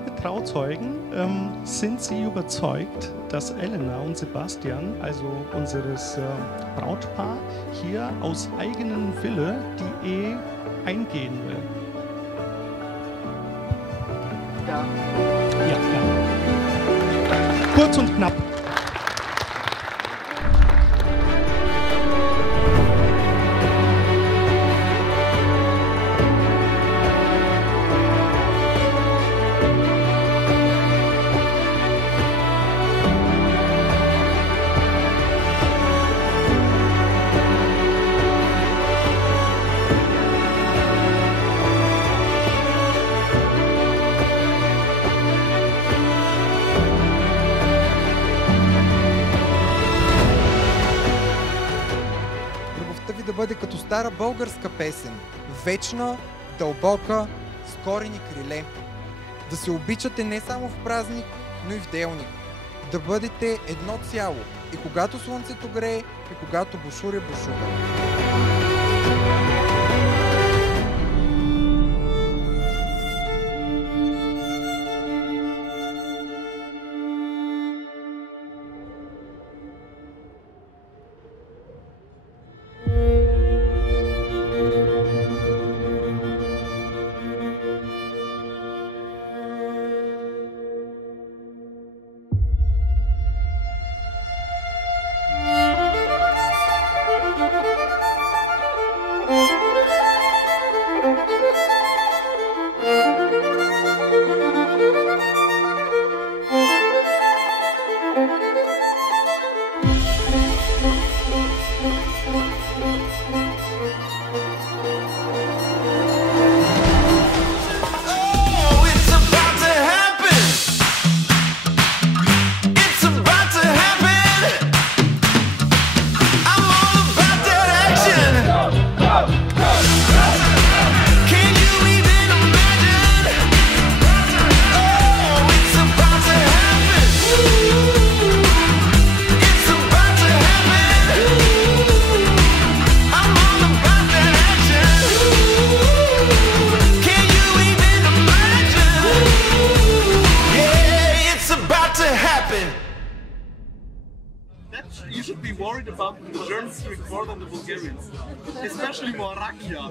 liebe Trauzeugen, sind Sie überzeugt, dass Elena und Sebastian, also unseres Brautpaar, hier aus eigenem Wille die Ehe eingehen will? Ja. Ja, ja. Kurz und knapp. Любовта ви да бъде като стара българска песен. Вечна, дълбока, с корени криле. Да се обичате не само в празник, но и в делник. Да бъдете едно цяло. И когато слънцето грее, и когато бушури бушува. You should be worried about the Germans doing more than the Bulgarians, especially Morakia.